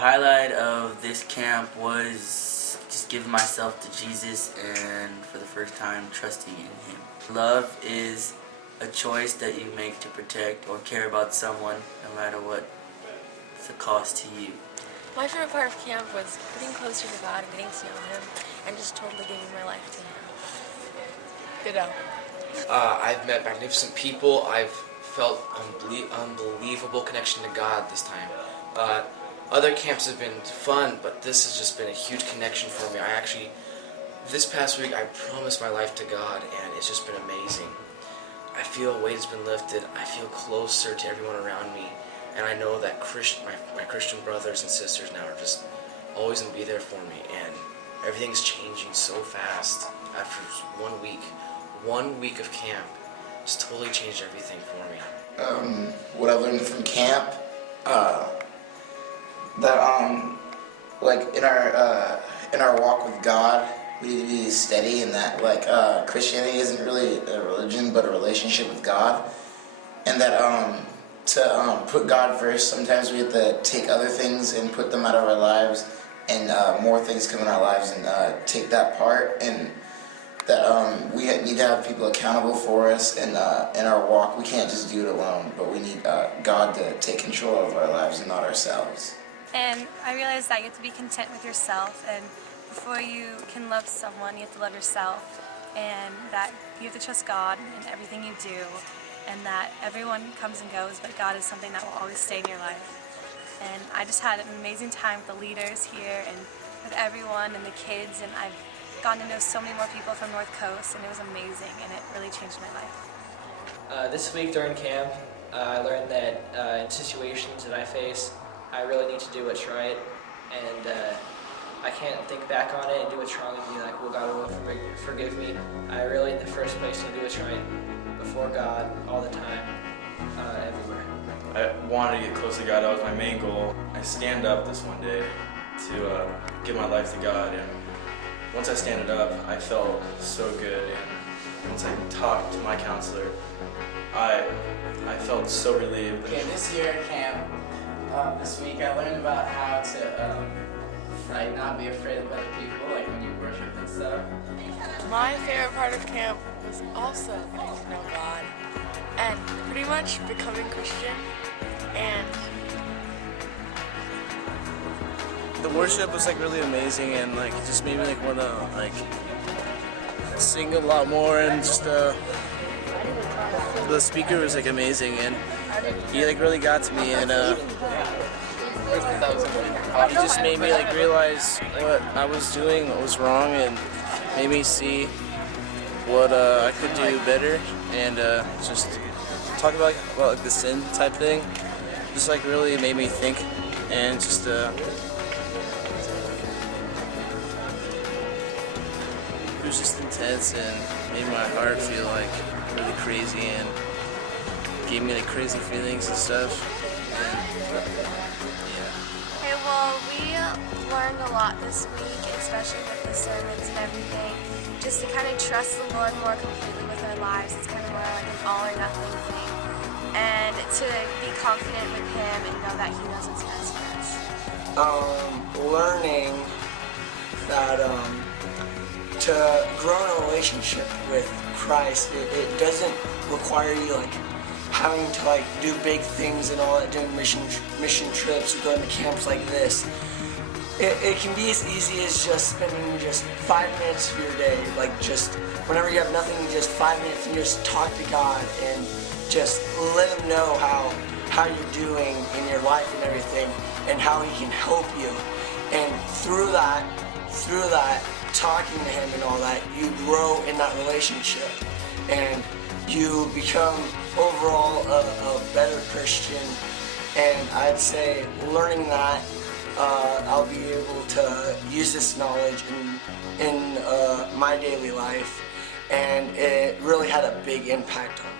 highlight of this camp was just giving myself to Jesus and for the first time trusting in Him. Love is a choice that you make to protect or care about someone no matter what the cost to you. My favorite part of camp was getting closer to God and getting to know Him and just totally giving my life to Him. Ditto. I've met magnificent people. I've felt unbelievable connection to God this time. Other camps have been fun, but this has just been a huge connection for me. This past week, I promised my life to God, and it's just been amazing. I feel a weight has been lifted. I feel closer to everyone around me, and I know that my Christian brothers and sisters now are just always going to be there for me, and everything's changing so fast after just 1 week. 1 week of camp just totally changed everything for me. What I learned from camp, like in our walk with God, we need to be steady, and that Christianity isn't really a religion but a relationship with God, and that to put God first, sometimes we have to take other things and put them out of our lives, and more things come in our lives and take that part, and that we need to have people accountable for us in our walk. We can't just do it alone, but we need God to take control of our lives and not ourselves. And I realized that you have to be content with yourself, and before you can love someone, you have to love yourself, and that you have to trust God in everything you do, and that everyone comes and goes, but God is something that will always stay in your life. And I just had an amazing time with the leaders here and with everyone and the kids, and I've gotten to know so many more people from North Coast, and it was amazing, and it really changed my life. This week during camp, I learned that in situations that I face, I really need to do what's right, and I can't think back on it and do what's wrong and be like, well, God will forgive me. I really, in the first place, need to do what's right before God all the time, everywhere. I wanted to get close to God. That was my main goal. I stand up this one day to give my life to God, and once I stand up, I felt so good, and once I talked to my counselor, I felt so relieved. Okay, this year at camp, this week I learned about how to not be afraid of other people, like when you worship and stuff. My favorite part of camp was also getting to know God and pretty much becoming Christian, and the worship was really amazing, and it just made me want to sing a lot more, and just the speaker was amazing, and he really got to me, and he just made me realize what I was doing, what was wrong, and made me see what I could do better, and just talk about the sin type thing. Just really made me think, and just it was just intense and made my heart feel really crazy, and gave me crazy feelings and stuff. Okay, well, we learned a lot this week, especially with the sermons and everything, just to kind of trust the Lord more completely with our lives. It's kind of more like an all or nothing thing, and to be confident with Him and know that He knows what's best for us. Learning that to grow in a relationship with Christ, it doesn't require you having to do big things and all that, doing mission trips or going to camps like this. It can be as easy as just spending just 5 minutes of your day, just whenever you have nothing, just 5 minutes, and just talk to God and just let Him know how you're doing in your life and everything, and how He can help you. And through that, talking to Him and all that, you grow in that relationship, and you become overall a better Christian. And I'd say learning that, I'll be able to use this knowledge in my daily life, and it really had a big impact on me.